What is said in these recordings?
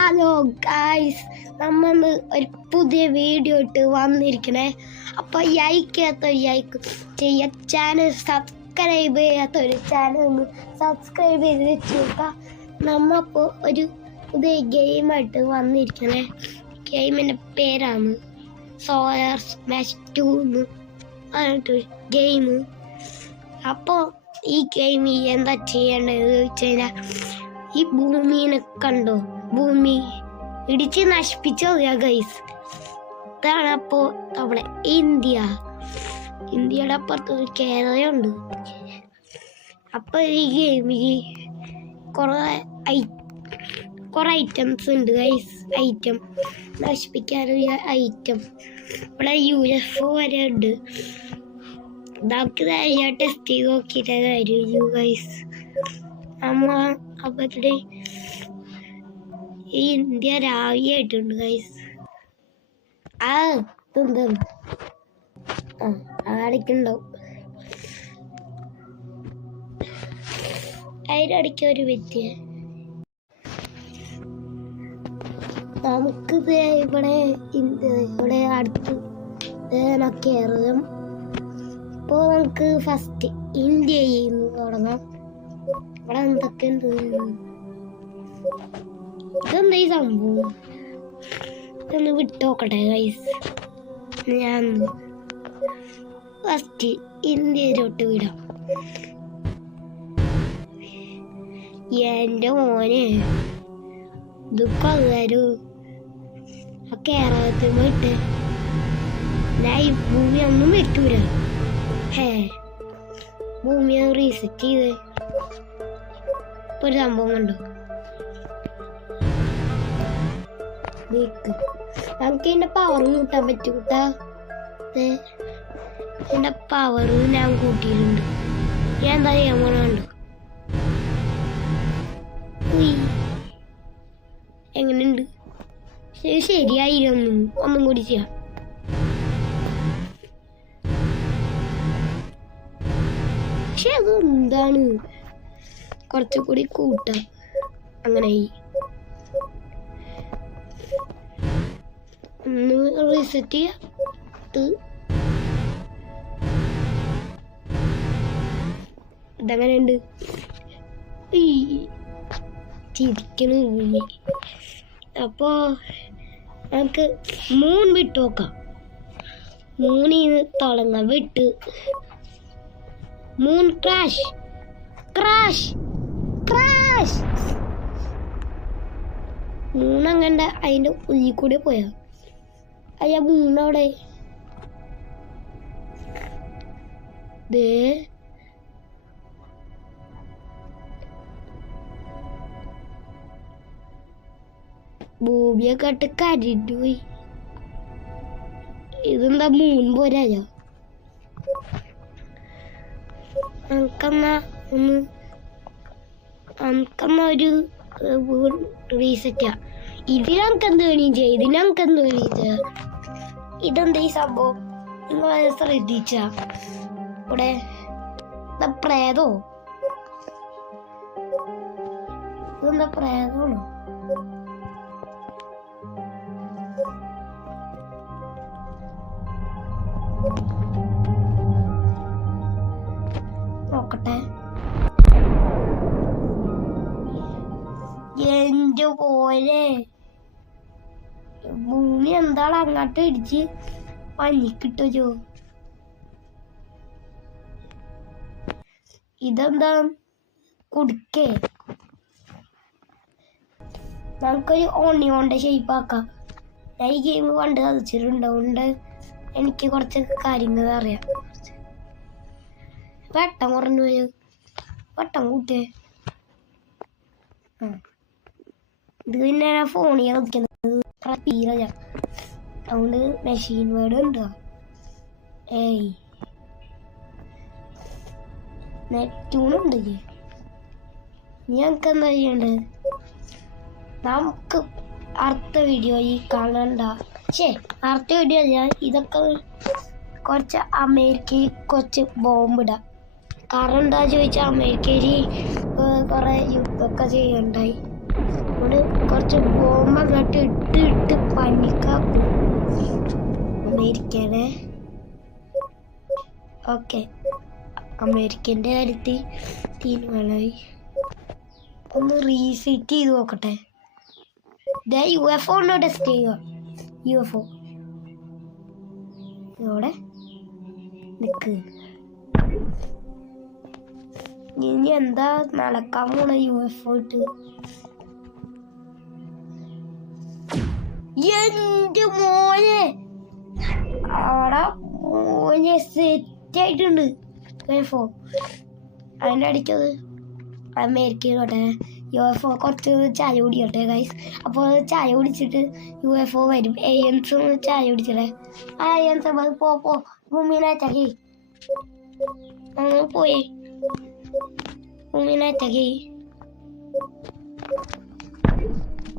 Hello guys, നമ്മൾ ഒരു പുതിയ വീഡിയോ ഇട്ട് വന്നിരിക്കണേ. അപ്പോൾ ലൈക്ക് ചെയ്യുക, ചാനൽ സബ്സ്ക്രൈബ് ചെയ്യാത്തൊരു ചാനൽ ഒന്ന് സബ്സ്ക്രൈബ് ചെയ്ത് വെച്ച് നോക്കുക. നമ്മപ്പോൾ ഒരു പുതിയ ഗെയിമായിട്ട് വന്നിരിക്കണേ. ഗെയിമിൻ്റെ പേരാണ് സോളാർ സ്മാഷ് 2 എന്ന് പറഞ്ഞിട്ടൊരു ഗെയിം. അപ്പോൾ ഈ ഗെയിം എന്താ ചെയ്യേണ്ടതെന്ന് വെച്ച് കഴിഞ്ഞാൽ, ഈ ഭൂമിനെ കണ്ടോ, ഭൂമി ഇടിച്ച് നശിപ്പിച്ചോ ഗൈസ്. ഇതാണ് അപ്പോൾ നമ്മുടെ ഇന്ത്യയുടെ അപ്പുറത്ത് ഒരു കേരളമുണ്ട്. അപ്പോൾ ഈ ഗെയിമിൽ കുറേ ഐറ്റംസ് ഉണ്ട് ഗൈസ്. ഐറ്റം നശിപ്പിക്കാനുള്ള ഐറ്റം ഇവിടെ UFO വരെ ഉണ്ട്. നമുക്ക് ടെസ്റ്റ് ചെയ്ത് നോക്കിയിട്ട് തരൂ ഗൈസ്. അവിടെ ഈ ഇന്ത്യ രാവിലെ ആയിട്ടുണ്ട് ഗൈസ്. അടിക്കുണ്ടാവും. അതിനടിക്ക ഒരു വ്യക്തി നമുക്കിത് ഇവിടെ അടുത്ത് കേരളം. ഇപ്പോൾ നമുക്ക് ഫസ്റ്റ് ഇന്ത്യയിൽ നിന്ന് തുടങ്ങാം. ഇവിടെ എന്തൊക്കെ ഉണ്ട്? ഇതെന്താ ഈ സംഭവം? ഇതൊന്ന് വിട്ടോക്കട്ടെ ഗൈസ്. ഞാൻ ഫസ്റ്റ് ഇന്ത്യയിലോട്ട് വിടാം. എൻ്റെ മോനെ ദുഃഖം കേരളത്തിൽ പോയിട്ട് ഞാൻ ഈ ഭൂമി ഒന്നും വെട്ടൂല. ഭൂമിയെ റീസെറ്റ് ചെയ്ത് ഒരു സംഭവം കണ്ടോ? നമുക്ക് ഇതിന്റെ പവർ കൂട്ടാൻ പറ്റും കൂട്ടാ. ഇതിന്റെ പവർ ഞാൻ കൂട്ടിയിട്ടുണ്ട്. ഞാൻ എന്താ ചെയ്യാൻ പോണ കണ്ടോ? എങ്ങനെയുണ്ട്? ശരിയായിരുന്നു. ഒന്നും കൂടി ചെയ്യാം. പക്ഷെ അത് എന്താണ്, കുറച്ചുകൂടി കൂട്ടാം. അങ്ങനെ ഒന്ന് റീസെറ്റ് ചെയ്യാം. ഇതങ്ങനെയുണ്ട്. ചിരിക്കണ ഭൂമി. അപ്പോ നമുക്ക് മൂൺ വിട്ട് നോക്കാം. മൂന്നിന്ന് തുടങ്ങാം. വിട്ട് മൂൺ ക്രാഷ് മൂന്നങ്ങണ്ട അതിന്റെ ഉള്ളിൽ കൂടെ പോയാ അയ്യാ മൂന്നവിടെ. ഭൂമിയൊക്കെ ഇട്ട് കരിഞ്ഞു പോയി. ഇതെന്താ മൂന്ന് പോരായോ? നമുക്കെന്നാ ഒരു റീസെറ്റാ. ഇതിന് നമുക്ക് എന്ത് വേണിയും ചെയ്യാം. ഇതിന് നമുക്ക് എന്ത് വേണിയും ചെയ്യാം. ഇതെന്താ ഈ സംഭവം? നിങ്ങൾ ശ്രദ്ധിച്ച ഇവിടെ പ്രേതോ? ഇതെന്താ പ്രേതമാണോ? നോക്കട്ടെ. എന്റെ പോലെ ഭൂമി എന്താണ് അങ്ങോട്ട് ഇടിച്ച് പഞ്ഞിക്കിട്ടോ? ഇതെന്താ കുടുക്കേ? നമുക്കൊരു ഓണിയോന്റെ ഷേപ്പ് ആക്കാം. ഞാൻ ഈ ഗെയിം കണ്ട് കളിച്ചിട്ടുണ്ടാവുണ്ട്. എനിക്ക് കുറച്ച് കാര്യങ്ങൾ അറിയാം. വട്ടം കുറഞ്ഞു പോയോ? വട്ടം കൂട്ടിയേ. ഇത് പിന്നെ ഞാൻ ഫോണിൽ കളിക്കുന്നത് അതുകൊണ്ട് മെഷീൻ വേർഡ് ഉണ്ടോ? നെറ്റൂണുണ്ട്. ഞങ്ങൾക്ക് എന്താ ചെയ്യണ്ടത്? നമുക്ക് അടുത്ത വീഡിയോ ഈ കാണണ്ട. അടുത്ത വീഡിയോ ഞാൻ ഇതൊക്കെ കുറച്ച് അമേരിക്കയിൽ കുറച്ച് ബോംബിടാം. കാരണം എന്താ ചോദിച്ചാൽ അമേരിക്കയിൽ കുറെ യുദ്ധമൊക്കെ ചെയ്യണ്ടായി. ഇവിടെ കുറച്ച് ബോംബ് അങ്ങോട്ട് ഇട്ട് പണിക്കാക്കും. അമേരിക്കനെ ഓക്കെ, അമേരിക്കൻ്റെ കാര്യത്തിൽ തീരുമാനമായി. ഒന്ന് റീസെറ്റ് ചെയ്ത് നോക്കട്ടെ. UFO ടെസ്റ്റ് ചെയ്യുക. UFO ഇവിടെ നിക്ക്. ഇനി എന്താ നടക്കാൻ പോണ UFO ഇട്ട്? എന്റെ മോനെ അവിടെ മോനെ സെറ്റ് ആയിട്ടുണ്ട് UFO. അതിൻ്റെ അടിക്കത് അമേരിക്കയിലോട്ടെ. UFO കുറച്ച് ചായ കുടിക്കട്ടെ ഗൈസ്. അപ്പോൾ ചായ കുടിച്ചിട്ട് UFO വരും. ഏലിയൻസ് ചായ കുടിച്ചല്ലേ. ആ ഏലിയൻസ് പോ ഭൂമിയിലാക്കി പോയി. ഭൂമിയിലാക്കി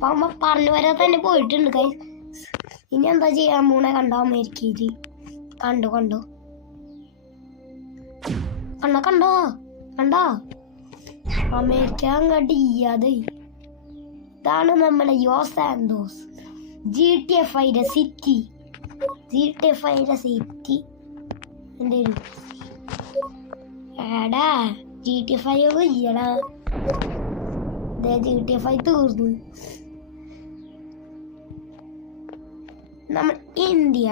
അമ്മ പറഞ്ഞു വരാൻ തന്നെ പോയിട്ടുണ്ട് ഗൈസ്. ഇനി എന്താ ചെയ്യാൻ പോണെ? കണ്ടോ അമേരിക്കയിൽ? കണ്ടോ കണ്ടോ അമേരിക്ക അങ്ങോട്ട് ചെയ്യാതെ. ഇതാണ് നമ്മുടെ Los Santos GTA 5 city. GTA 5 city എൻ്റെ ഒരു എടാ GTA 5 ഇല്ലടാ. GTA 5 തീർന്നു. നമ്മൾ ഇന്ത്യ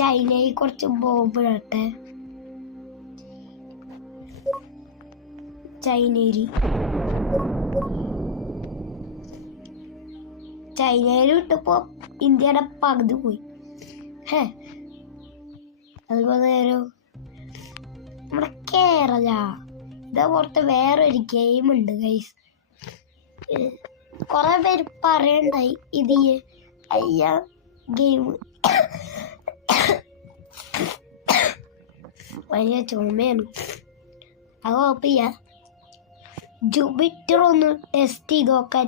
ചൈനയിൽ കുറച്ച് ബോംബ് ഇടട്ടെ. ചൈനയിൽ വിട്ടപ്പോ ഇന്ത്യയുടെ പകുതി പോയി. അതുപോലെ നമ്മുടെ കേരള ഇതേപോലത്തെ വേറൊരു ഗെയിം ഉണ്ട് ഗൈസ്. കുറെ പേര് പറയണ്ടായി ഇത് അയ്യ ഗെയിം വലിയ ചുമയാണ്. അത് കുഴപ്പമില്ല. ജൂപ്പിറ്റർ ഒന്ന് ടെസ്റ്റ് ചെയ്ത് നോക്കാൻ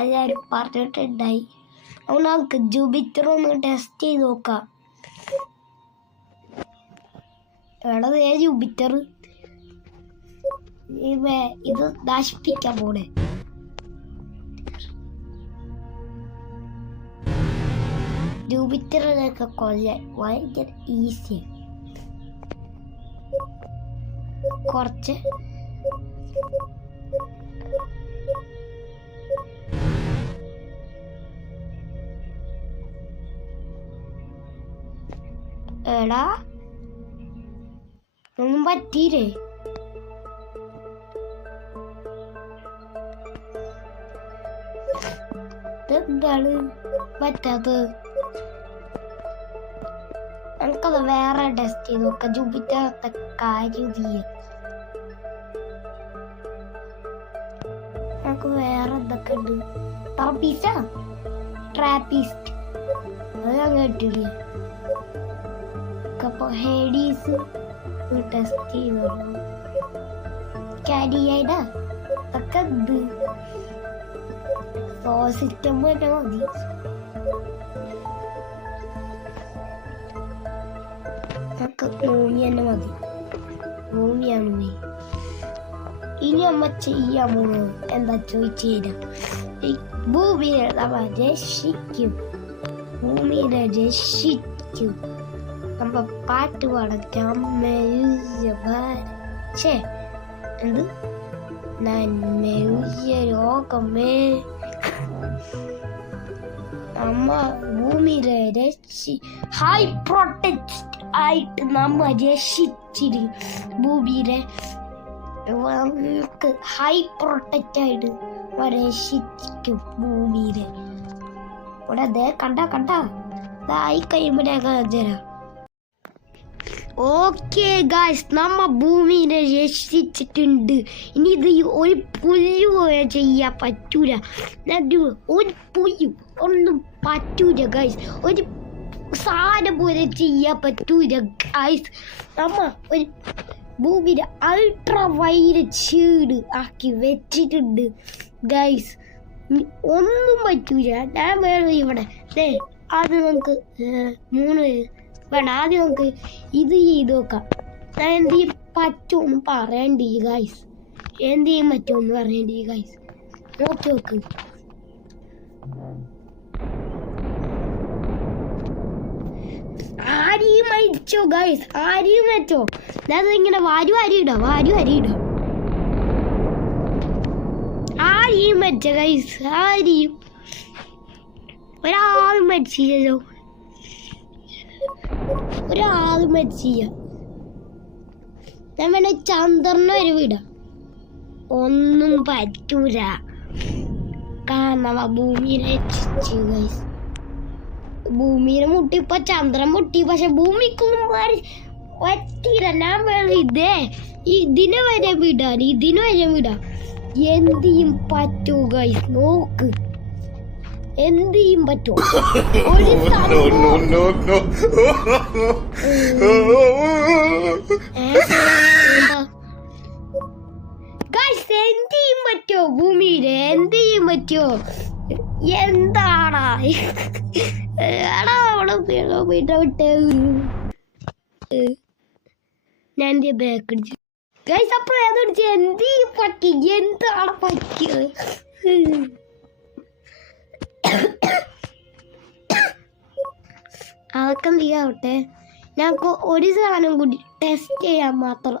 എല്ലാവരും പറഞ്ഞിട്ടുണ്ടായി. അതുകൊണ്ട് നമുക്ക് ജൂപ്പിറ്റർ ഒന്ന് ടെസ്റ്റ് ചെയ്ത് നോക്കാം. എവിടെ ജൂപ്പിറ്റർ ഇത് നശിപ്പിക്കാൻ പോണേ. ജൂപ്പിറ്ററിനൊക്കെ കൊല്ലാൻ ഭയങ്കര ഈസിയാണ്. കുറച്ച് എടാ ഒന്നും പറ്റീരേ. ഇതെന്താണ് പറ്റാത്തത്? നമുക്കത് വേറെ ടെസ്റ്റ് ചെയ്ത് നോക്കാം. ജൂപ്പിറ്ററത്തെ കാര്യം ചെയ്യാം. നമുക്ക് വേറെ എന്തൊക്കെ ഉണ്ട്? ട്രാപ്പിസ്റ്റ് അത് ഞാൻ കേട്ടില്ല. അപ്പൊ ഹേഡീസ് ടെസ്റ്റ് ചെയ്തോ. കാരിയയുടെ ഒക്കെ ഇത് സിസ്റ്റം തന്നെ മതി. ഭൂമി തന്നെ മതി. ഭൂമിയാണ് മെയിൻ. ഇനി അമ്മ ചെയ്യാൻ പോകുന്നത് എന്താ ചോദിച്ചു തരാം. ഭൂമിയെ നമ്മ രക്ഷിക്കും. ഭൂമിയെ രക്ഷിക്കും. നമ്മ പാട്ട് പാടാം. എന്ത് നന്മയുയ രോഗമേ നമ്മ ഭൂമിയെ ഹൈ പ്രൊട്ടക്ട് ആയിട്ട് നമ്മ രക്ഷിച്ചിരി. ഭൂമിയെ ഹൈ പ്രൊട്ടക്റ്റ് ആയിട്ട് രക്ഷിക്കും ഭൂമിയെ. ഇവിടെ അതേ കണ്ട ആയി കഴിയുമ്പോഴേക്കാ തരാം. ഓക്കെ ഗായ്സ്, നമ്മ ഭൂമിനെ രക്ഷിച്ചിട്ടുണ്ട്. ഇനി ഇത് ഒരു പുല്ല് പോലെ ചെയ്യാൻ പറ്റൂല. ഒരു പുല്ല് ഒന്നും പറ്റൂല ഗായ്സ്. ഒരു സാധനം പോലെ ചെയ്യാൻ പറ്റൂല ഗായ്സ്. നമ്മ ഒരു ഭൂമിനെ അൾട്രാ വയലറ്റ് ഷെയ്ഡ് ആക്കി വെച്ചിട്ടുണ്ട് ഗായ്സ്. ഒന്നും പറ്റൂല. ഞാൻ വേണം ഇവിടെ അത് നമുക്ക് 3 വേണ്ട. ആദ്യം നമുക്ക് ഇത് ചെയ്ത് നോക്കാം. ഞാൻ എന്ത് ചെയ്യും പറ്റുമെന്ന് പറയണ്ടേ ഗൈസ്. എന്ത് ചെയ്യും പറ്റുമെന്ന് പറയണ്ടേ ഗൈസ്. നോക്ക് ആരെയും മരിച്ചോ ഗൈസ്, ആരെയും മരിച്ചോ? അത് ഇങ്ങനെ വാരി ഇടാം. ആരെയും മരിച്ച ഗൈസ്, ആരെയും ഒരാളും മരിച്ചില്ലല്ലോ, ഒരാളും മരിച്ചില്ല. ഞാൻ വേണേ ചന്ദ്രന് ഒരു വിടാം, ഒന്നും പറ്റൂല. കാരണം ഭൂമിയെ രക്ഷിച്ചു ഗൈസ്. ഭൂമിയെ മുട്ടി, ഇപ്പൊ ചന്ദ്രൻ മുട്ടി, പക്ഷെ ഭൂമിക്കൊന്നും പറ്റിയില്ല. ഞാൻ വേണം ഇതിനെ വരെ വിടാൻ. എന്ത് ചെയ്യും പറ്റൂ ഗൈസ്, നോക്ക് എന്ത് ചെയ്യും പറ്റോ? ഗൈസ് എന്ത് ചെയ്യും പറ്റോ? ഭൂമിയിലെ എന്ത് ചെയ്യും പറ്റോ? എന്താടാ വിട്ടേ. ഞാൻ ബാക്ക് അടിച്ചു ഗൈസ്. അപ്പൊ ഏതടിച്ച് എന്ത് പറ്റി? എന്താണ് പറ്റിയത്? അതൊക്കെ എന്ത് ചെയ്യാവട്ടെ. ഞങ്ങൾക്ക് ഒരു സാധനം കൂടി ടെസ്റ്റ് ചെയ്യാൻ മാത്രം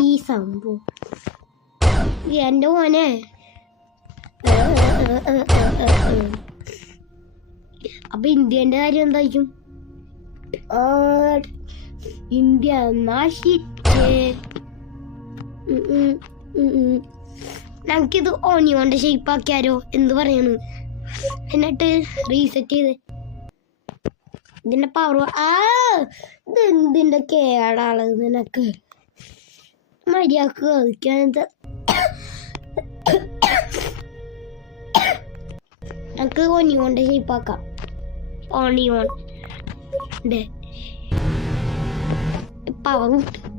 ഈ സംഭവം. എൻ്റെ മോനെ അപ്പൊ ഇന്ത്യന്റെ കാര്യം എന്തായിരിക്കും? ഇന്ത്യ നശിച്ചേ. ഞങ്ങൾക്കിത് ഓണിയോന്റെ ഷേപ്പ് ആക്കിയാലോ? എന്ത് പറയണു? എന്നിട്ട് റീസെറ്റ് ചെയ്ത് ഇതിന്റെ പവർ. ഇത് എന്തിന്റെ കേടാളത് നിനക്ക്? മര്യാദക്ക് കളിക്കാനെന്താ? നമുക്ക് ഓണിയോന്റെ ഷേപ്പ് ആക്കാം. ഓണിയോൺ പവർ കിട്ടും.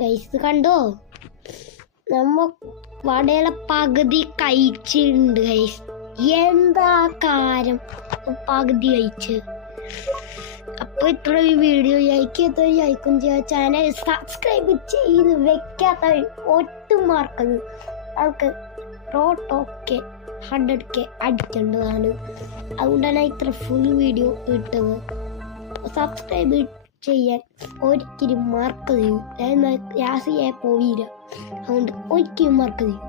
ഗൈസ് കണ്ടോ, നമ്മ വടയിലെ പകുതി കഴിച്ചിട്ടുണ്ട് ഗൈസ്. എന്താ കാര്യം പകുതി കഴിച്ച്? അപ്പൊ ഇത്ര വീഡിയോ ലൈക്കും ചെയ്യുക, ചാനൽ സബ്സ്ക്രൈബ് ചെയ്ത് വെക്കാത്ത ഒട്ടും മാർക്കത്. നമുക്ക് റോട്ടൊക്കെ 100K അടിക്കേണ്ടതാണ്. അതുകൊണ്ടാണ് ഇത്ര ഫുൾ വീഡിയോ ഇട്ടത്. സബ്സ്ക്രൈബ് ചെയ്യാൻ ഒരിക്കലും മറക്കരുത്. യാസിയെ പോയില്ല, അതുകൊണ്ട് ഒരിക്കലും മറക്കരുത്.